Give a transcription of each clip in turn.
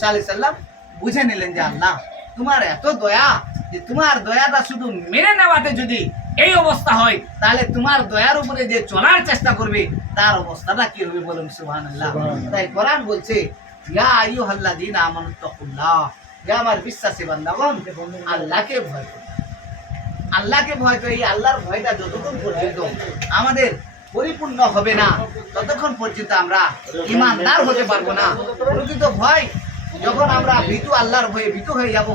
মুসা আলাইহিস সালাম বুঝে নিলেন যে আল্লাহ তোমার এত দয়া যে তোমার দয়াটা শুধু মেনে নেওয়াতে যদি এই অবস্থা হয় তাহলে তোমার দয়ার উপরে যে চলার চেষ্টা করবে তার অবস্থাটা কি হবে বলুন সুবহানাল্লাহ। তাই কোরআন বলছে ইয়া আইয়ুহাল্লাযীনা আমানুত্তাকুল্লাহ, হে আমার বিশ্বাসী বান্দাগণ আল্লাহকে ভয় করো, আল্লাহকে ভয় করে। এই আল্লাহর ভয়টা যতক্ষণ পর্যন্ত আমাদের পরিপূর্ণ হবে না ততক্ষণ পর্যন্ত আমরা ঈমানদার হতে পারবো না। প্রকৃত ভয় যখন আমরা ভীতু, আল্লাহর ভয়ে ভীতু হয়ে যাব,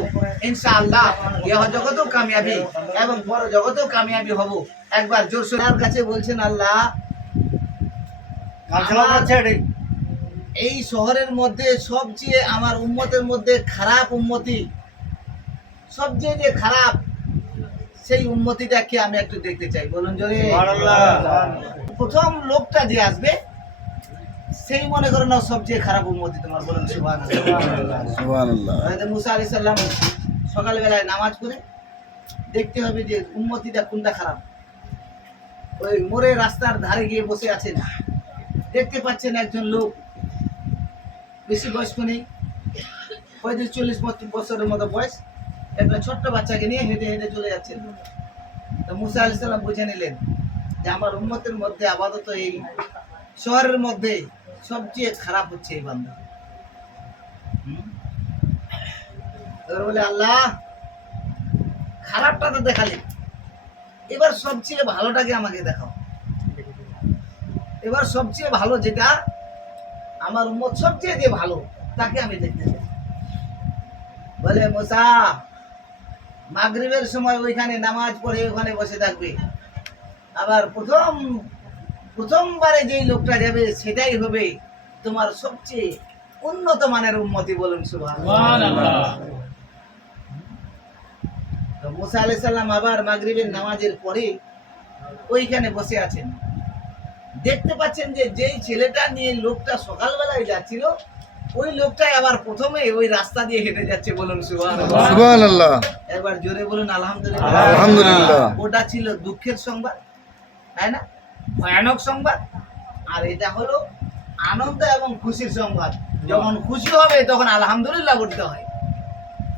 ইনশাআল্লাহ ইহ জগতেও কামিয়াবি এবং পর জগতেও কামিয়াবি হব। একবার জোরসোনার কাছে বলছেন আল্লাহ এই শহরের মধ্যে সবচেয়ে আমার উম্মতের মধ্যে খারাপ উম্মতি, সবচেয়ে যে খারাপ সেই উম্মতিটাকে আমি একটু দেখতে চাই। বলুন জোরে প্রথম লোকটা যে আসবে সেই মনে করো না সবচেয়ে খারাপ উম্মতি তোমার। বলুন সুবহানাল্লাহ। মুসা আলাইহিস সালাম সকালবেলায় নামাজ পড়ে দেখতে হবে যে উম্মতিটা কোনটা খারাপ। ওই মোড়ে রাস্তার ধারে গিয়ে বসে আছেন, দেখতে পাচ্ছেন একজন লোক বেশি বয়স্ক নেই, 35-40 বছরের মতো বয়স, একটা ছোট্ট বাচ্চাকে নিয়ে হেঁটে হেঁটে চলে যাচ্ছেন। তো মুসা আলাইহিস সালাম বুঝে নিলেন যে আমার উম্মতের মধ্যে আপাতত এই শহরের মধ্যে সবচেয়ে খারাপ হচ্ছে এই বান্দা। বলে আল্লাহ খারাপটা তো দেখালে, এবার সবচেয়ে ভালোটাকে আমাকে দেখাও। এবার সবচেয়ে ভালো যেটা আমার উম্মত সবচেয়ে যে ভালো তাকে আমি দেখতে চাই। বলে মুসা মাগরিবের সময় ওইখানে নামাজ পড়ে ওখানে বসে থাকবে, আবার প্রথমবারে যেই লোকটা যাবে সেটাই হবে তোমার সবচেয়ে উন্নত মানের উম্মতি। বলুন সুবহানাল্লাহ। তো মুসা আলাইহিস সালাম আবার মাগরিবের নামাজের পরে ওইখানে বসে আছেন, দেখতে পাচ্ছেন যে যেই ছেলেটা নিয়ে লোকটা সকালবেলায় যাচ্ছিল ওই লোকটাই আবার প্রথমে ওই রাস্তা দিয়ে হেঁটে যাচ্ছে। বলুন সুবহানাল্লাহ। একবার জোরে বলুন আলহামদুলিল্লাহ। আলহামদুলিল্লাহ। ওটা ছিল দুঃখের সংবাদ, তাই না, ভয়ানক সংবাদ। আর এটা হলো আনন্দ এবং খুশির সংবাদ। যখন খুশি হবে তখন আলহামদুলিল্লাহ বলতে হয়,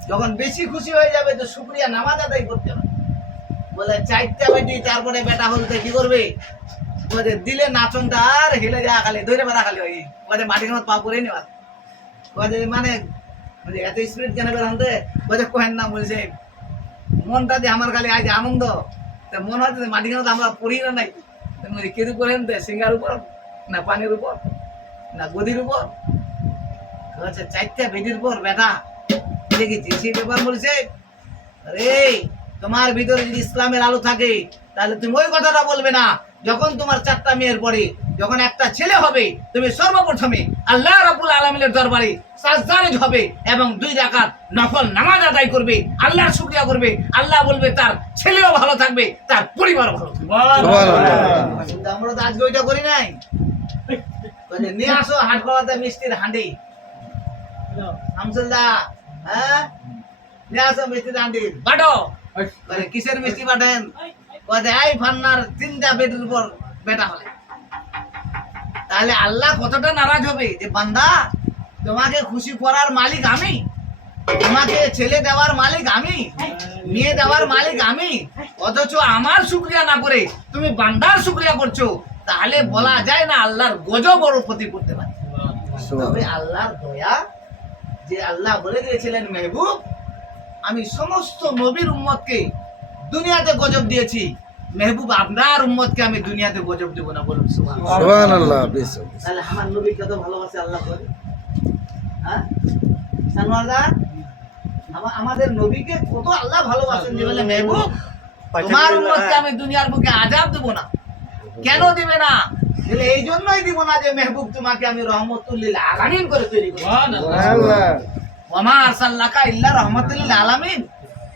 যখন বেশি খুশি হয়ে যাবে তো শুকরিয়া নামাজ আদায় করতে হয়। বলে 4টা বেটি তারপরে বেটা হলতে কি করবে, বলে দিলে নাচনটা আর হিলে যা খালি ধরে বেড়া খালি ওই বলে মাটির মত পা পরে নেওয়ার মানে এত স্পিড কেন বেড়াতে বলে কোহেন না, বলছে মনটা দিয়ে আমার খালি আজ আনন্দ, মনে হচ্ছে মাটির মতো আমরা পড়ি না নাই কেঁদু করেন সিঙ্গার উপর না পানির উপর না গদির উপর, 4টা বেটির পর বেটা দেখেছি সেই ব্যাপার। বলছে আরে তোমার ভিতরে যদি ইসলামের আলো থাকে তাহলে তুমি ওই কথাটা বলবে না। যখন তোমার 4টা মেয়ের পরে যখন একটা ছেলে হবে তুমি সর্বপ্রথমে আল্লাহ রাব্বুল আলামিনের দরবারে সাজদারে হবে এবং 2 রাকাত নফল নামাজ আদায় করবে, আল্লাহর শুকরিয়া করবে। আল্লাহ বলবে তার ছেলেও ভালো থাকবে, তার পরিবারও ভালো থাকবে। সুবহানাল্লাহ। আমরা তো আজকে ওইটা করি নাই। মানে নিয়ে আসো হাট করাতে মিষ্টির হাঁডি, হামসুল্লাহ, হ্যাঁ নিয়ে আসো মিষ্টির হাঁডি বাটো। মানে কিসের মিষ্টি বাটেন? এই ফান্নার 3টা বেটির উপর বেটা হলে তাহলে আল্লাহ কতটা নারাজ হবে যে বান্দা তোমাকে খুশি করার মালিক আমি, তোমাকে ছেলে দেওয়ার মালিক আমি, মেয়ে দেওয়ার মালিক আমি, অথচ আমার শুকরিয়া না করে তুমি বান্দার শুকরিয়া করছো। তাহলে বলা যায় না আল্লাহর গজব বড় ক্ষতি করতে পারে। তবে আল্লাহর দয়া যে আল্লাহ বলে দিয়েছিলেন মেহবুব আমি সমস্ত নবীর উম্মতকে দুনিয়াতে গজব দিয়েছি, মেহবুব আপনার উম্মতকে আমি দুনিয়াতে গজব দেব না। বলুন সুবহানাল্লাহ। তাহলে আমার নবী কত ভালোবাসে আল্লাহ বলে, হ্যাঁ সানোয়ারদা আমাদের নবীকে কত আল্লাহ ভালোবাসেন যে বলে মেহবুব তোমার উম্মতকে আমি দুনিয়ার বুকে আযাব দেব না। কেন দিবে না? এই জন্যই দিব না যে মেহবুব তোমাকে আমি রহমতুল লিল আলামিন করে তৈরি করেছি। সুবহানাল্লাহ। ওয়া মা আরসালনাকা ইল্লা রাহমাতুল লিল আলামিন,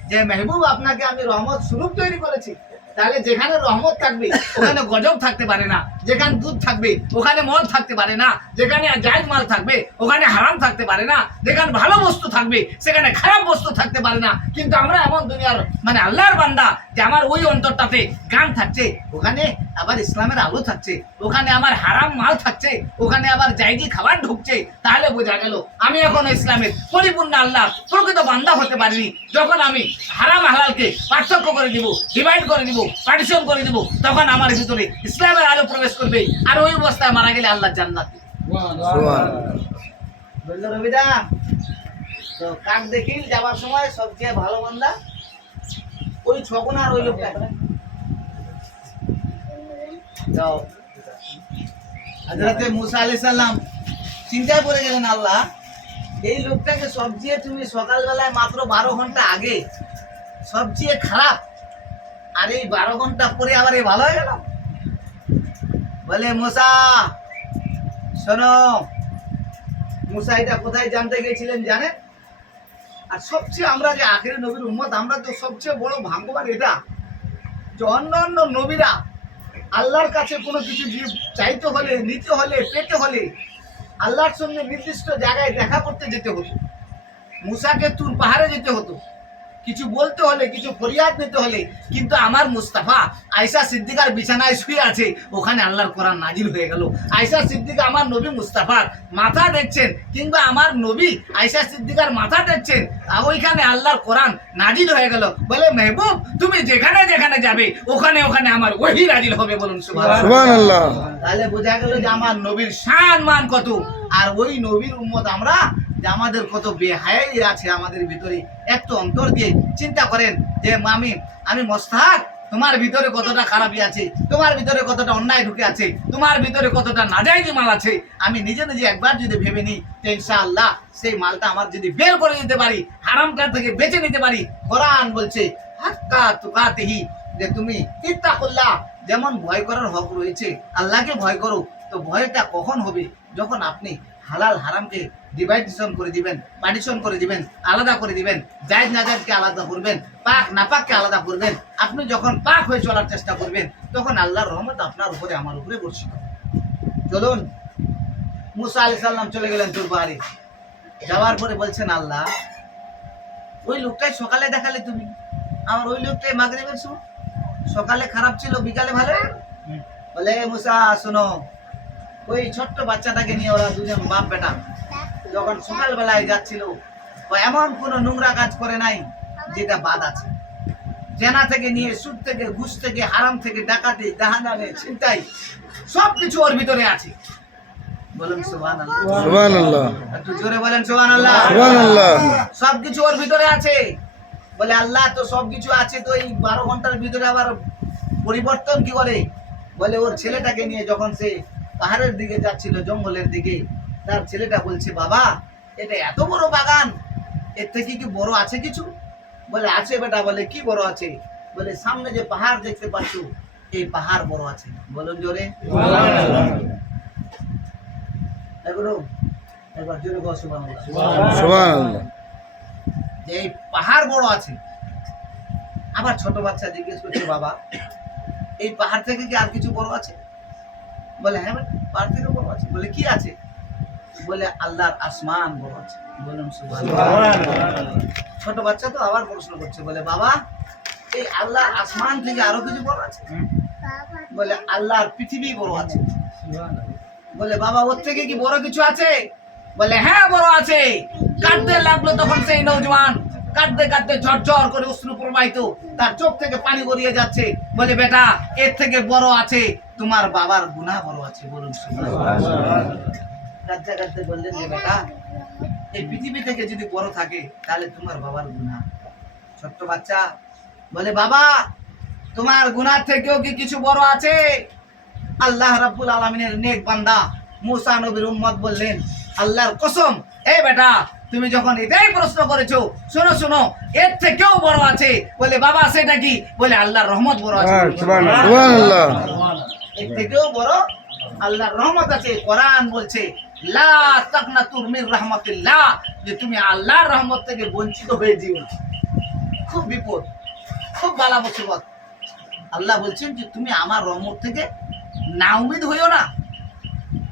যে মেহবুব আপনাকে আমি রহমত স্বরূপ তৈরি করেছি। তাহলে যেখানে রহমত থাকবে ওখানে গজব থাকতে পারে না। যেখানে দুধ থাকবে ওখানে মদ থাকতে পারে না, যেখানে জায়েজ মাল থাকবে ওখানে হারাম থাকতে পারে না, যেখানে ভালো বস্তু থাকবে সেখানে খারাপ বস্তু থাকতে পারে না। কিন্তু আমরা এমন দুনিয়ার মানে আল্লাহর বান্দা যে আমার ওই অন্তরটাতে গান থাকছে, ওখানে আবার ইসলামের আলো থাকছে, ওখানে আমার হারাম মাল থাকছে, ওখানে আবার জায়গি খাবার ঢুকছে। তাহলে বোঝা গেল আমি এখন ইসলামের পরিপূর্ণ আল্লাহ প্রকৃত বান্দা হতে পারিনি। যখন আমি হারাম হালালকে পার্থক্য করে দিব, ডিভাইড করে দিব, পার্টিশন করে দিব, তখন আমার ভিতরে ইসলামের আলো প্রবেশ করবে। আর ওই অবস্থায় মারা গেলে আল্লাহ জান্নাত দিবে। বুঝলো রবিদা? তো কাক দেখিল যাবার সময় সবচেয়ে ভালো বান্দা ওই ছগুণ আর ওই লোকটা। যাও হযরতে মুসা আলাইহিস সালাম চিন্তায় পড়ে গেলেন, আল্লাহ এই লোকটাকে সবচেয়ে তুমি সকালবেলায় মাত্র 12 ঘন্টা আগে সবচেয়ে খারাপ, আর এই 12 ঘন্টা পরে আবার এই ভালো হয়ে গেল। বলে মুসা শোনো, মুসা এটা কোথায় জানতে গেছিলেন জানেন? আর সবচেয়ে আমরা যে আখেরি নবীর উম্মত, আমরা তো সবচেয়ে বড় ভাগ্যবান এটা যে অন্যান্য নবীরা আল্লাহর কাছে কোনো কিছু চাইতে হলে, নিতে হলে, পেতে হলে আল্লাহর সঙ্গে নির্দিষ্ট জায়গায় দেখা করতে যেতে হতো। মুসাকে তুর পাহাড়ে যেতে হতো কিছু বলতে হলে, কিছু ফরিয়াদ নিতে হলে। কিন্তু আমার মুস্তাফা আয়েশা সিদ্দিকার বিছানায় শুয়ে আছে, ওখানে আল্লাহর কোরআন নাজিল হয়ে গেল। আয়েশা সিদ্দিকা আমার নবী মুস্তাফার মাথা দেখছেন, কিংবা আমার নবী আয়েশা সিদ্দিকার মাথা দেখছেন, আর ওইখানে আল্লাহর কোরআন নাজিল হয়ে গেল। বলে মেহবুব তুমি যেখানে যেখানে যাবে ওখানে ওখানে আমার ওহী নাজিল হবে। বলুন সুবহানাল্লাহ। তাহলে বোঝা গেল যে আমার নবীর শান মান কত, আর ওই নবীর উম্মত আমরা যে আমাদের কত বেহায়াই আছে আমাদের ভিতরে। একটু অন্তর দিয়ে চিন্তা করেন যে আমি মোস্তাক, তোমার ভিতরে কতটা খারাপই আছে, তোমার ভিতরে কতটা অন্যায় ঢুকে আছে, তোমার ভিতরে কতটা নাজায়েজি মাল আছে। আমি নিজে নিজে একবার যদি ভেবে নিই, ইনশাআল্লাহ সেই মালটা আমার যদি বের করে দিতে পারি, হারাম কাজ থেকে বেঁচে নিতে পারি। কোরআন বলছে হাক্কা তুকাতিহি, যে তুমি ইত্তাকুল্লাহ, যেমন ভয় করার হক রয়েছে আল্লাহকে ভয় করো। তো ভয়টা কখন হবে? যখন আপনি হালাল হারামকে ডিভাইডেশন করে দিবেন, পার্টিশন করে দিবেন, আলাদা করে দিবেন, জায়েজ নাজায়েজকে আলাদা করবেন, পাক নাপাককে আলাদা করবেন। আপনি যখন পাক হয়ে চলার চেষ্টা করবেন, তখন আল্লাহর রহমত আপনার উপরে আমার উপরে বর্ষিত হবে। চলুন, মুসা আলাইহিস সালাম চলে গেলেন তুর পাহাড়ে। যাওয়ার পরে বলছেন, আল্লাহ ওই লোকটাই সকালে দেখালে তুমি, আমার ওই লোকটাই মাগরিবের সময়, সকালে খারাপ ছিল বিকালে ভালো। বলে মুসা শোনো, ওই ছোট্ট বাচ্চাটাকে নিয়ে ওরা দুজন বাপ বেটা যখন সকালবেলায় যাচ্ছিল, ও এমন কোনো নোংরা কাজ করে নাই যেটা বাদ আছে। জেনা থেকে নিয়ে, সুদ থেকে, ঘুষ থেকে, হারাম থেকে, ডাকাতি, দাহানানে, ছিনতাই, সবকিছু ওর ভিতরে আছে। বলুন সুবহানাল্লাহ। সুবহানাল্লাহ। একটু জোরে বলেন সুবহানাল্লাহ। সুবহানাল্লাহ। সবকিছু ওর ভিতরে আছে। বলে আল্লাহ তো সবকিছু আছে, তো এই 12 ঘন্টার ভিতরে আবার পরিবর্তন কি করে? বলে ওর ছেলেটাকে নিয়ে যখন সে পাহাড়ের দিকে যাচ্ছিল, জঙ্গলের দিকে, তার ছেলেটা বলছে, বাবা এটা এত বড় বাগান, এর থেকে কি বড় আছে কিছু? বলে আছে বেটা। বলে কি বড় আছে? বলে সামনে যে পাহাড় দেখতে পাচ্ছ, এই পাহাড় বড় আছে। বলুন জোরে একবার জোরে বল সুবহানাল্লাহ। সুবহানাল্লাহ। যে এই পাহাড় বড় আছে। আবার ছোট বাচ্চা জিজ্ঞেস করছে, বাবা এই পাহাড় থেকে কি আর কিছু বড় আছে? বলে হ্যাঁ পাহাড় থেকে বড় আছে। বলে কি আছে? বলে আল্লাহর আসমান বড় আছে। বলুন সুবহানাল্লাহ। ছোট বাচ্চা তো আবার প্রশ্ন করছে, বলে বাবা এই আল্লাহর আসমান থেকে আরো কিছু বড় আছে? বলে আল্লাহর পৃথিবী বড় আছে। বলে বাবা ওর থেকে কি বড় কিছু আছে? বলে হ্যাঁ বড় আছে। কাঁদতে লাগলো তখন সেই নওজোয়ান, কাঁদতে কাঁদতে ঝরঝর করে অশ্রু প্রবাহিত, তার চোখ থেকে পানি গড়িয়ে যাচ্ছে। বলে বেটা এর থেকে বড় আছে তোমার বাবার গুনাহ বড় আছে। বলুন সুবহানাল্লাহ। কাঁদতে কাঁদতে বললেন যে বেটা এই পৃথিবী থেকে যদি বড় থাকে তাহলে তোমার বাবার গুনাহ। ছোট্ট বাচ্চা বলে বাবা তোমার গুনাহ থেকেও কি কিছু বড় আছে? আল্লাহ রাব্বুল আলামিনের নেক বান্দা মুসা নবীর উম্মত বললেন, আল্লাহর কসম এই বেটা তুমি যখন এটাই প্রশ্ন করেছো, শোনো শোনো এর থেকেও বড় আছে। বলে বাবা সেটা কি? বলে আল্লাহর রহমত বড় আছে। সুবহানাল্লাহ। এর থেকেও বড় আল্লাহর রহমত আছে। কোরআন বলছে লা তাকনাতু মির রাহমাতিল্লাহ, যে তুমি আল্লাহর রহমত থেকে বঞ্চিত হয়ে যেও না। খুব বিপদ, খুব বালা মুসিবত। আল্লাহ বলছেন যে তুমি আমার রহমত থেকে না উম্মিদ হইও না।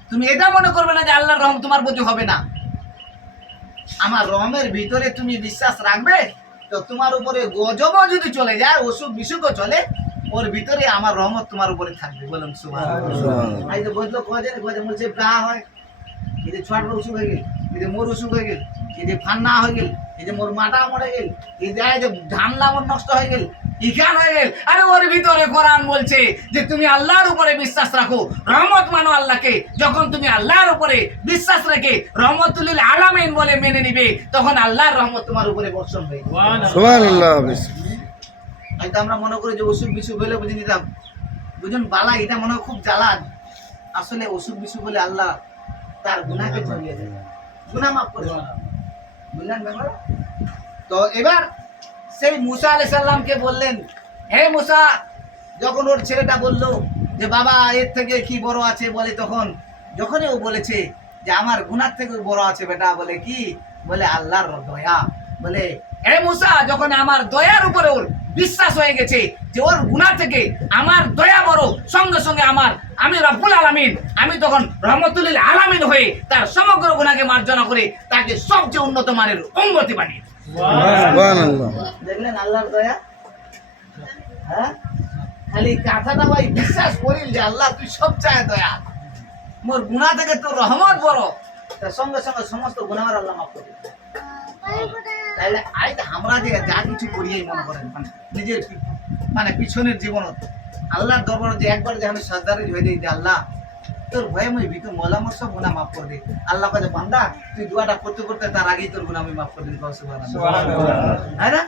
তুমি এটা মনে করবে না যে আল্লাহর রহম তোমার প্রতি হবে না। আমার রহমের ভিতরে তুমি বিশ্বাস রাখবে তো তোমার উপরে গজবও যদি চলে যায়, অসুখ বিসুখও চলে, ওর ভিতরে আমার রহমত তোমার উপরে থাকবে। বলুন সুবহানাল্লাহ। এই যে বললো গজে বলছে প্রা হয়, এই যে ছোট অসুখ হয়ে গেল, এই যে মোর অসুখ হয়ে গেল, এই যে ফান্না হয়ে গেল, এই যে মোর মাটা মরে গেল, এই যে ধান লাবণ নষ্ট হয়ে গেল, ইখান হয়ে গেল। আরে ওর ভিতরে কোরআন বলছে যে তুমি আল্লাহর উপরে বিশ্বাস রাখো, রহমত মানো আল্লাহকে। যখন তুমি আল্লাহর উপরে বিশ্বাস রেখে রহমতুল আলামিন বলে মেনে নিবে, তখন আল্লাহর রহমত তোমার উপরে বর্ষণ হবে। সুবহানাল্লাহ। হয়তো আমরা মনে করি যে অসুখ বিসুখ হলে বুঝে নিতাম, বুঝুন বালা, এটা মনে হয় খুব জ্বালা। আসলে অসুখ বিসুখ হলে আল্লাহ তার গুনাহকে ঝরিয়ে দেয়, গুনাহ মাফ করে দেয়। বুঝলেন ব্যাপার? তো এবার সেই মুসা আলাইহিস সালামকে বললেন, হে মুসা, যখন ওর ছেলেটা বলল যে বাবা এর থেকে কি বড় আছে, বলে তখন যখনই ও বলেছে যে আমার গুনাহ থেকে বড় আছে বেটা, বলে কি, বলে আল্লাহর দয়া। বলে হে মুসা, যখন আমার দয়ার উপরে ওর বিশ্বাস হয়ে গেছে যে ওর গুনাহ থেকে আমার দয়া বড়, সঙ্গে সঙ্গে আমি রব্বুল আলামিন, আমি তখন রহমতুল আলামিন হয়ে তার সমগ্র গুনাহকে মার্জনা করে তাকে সবচেয়ে উন্নত মানের উম্মতি বানিয়ে। সুবহানাল্লাহ। দেখলেন আল্লাহর দয়া? হ্যাঁ, খালি কথাটা ভাই বিশ্বাস করিল যে আল্লাহ তুই সব চায় দয়া, মোর গুনাহ থেকে তোর রহমত বড়, তার সঙ্গে সঙ্গে সমস্ত গুনাহর আল্লাহ মাফ করে দিবে। তাইলে আজ আমরা যে যা কিছু করিয়াই মনে করেন মানে নিজের মানে পিছনের জীবনত আল্লাহর দরবারে যে একবার যে আমি সাজদারে হয়ে দিই যে আল্লাহ তোর ভয়ে মই ভিতর মোলামর সব গুনাহ মাফ করে দে। আল্লাহ কাছে বান্দা তুই দোয়াটা করতে করতে তার আগেই তোর গুনাহ আমি মাফ করে দিই। সুবহানাল্লাহ, তাই না?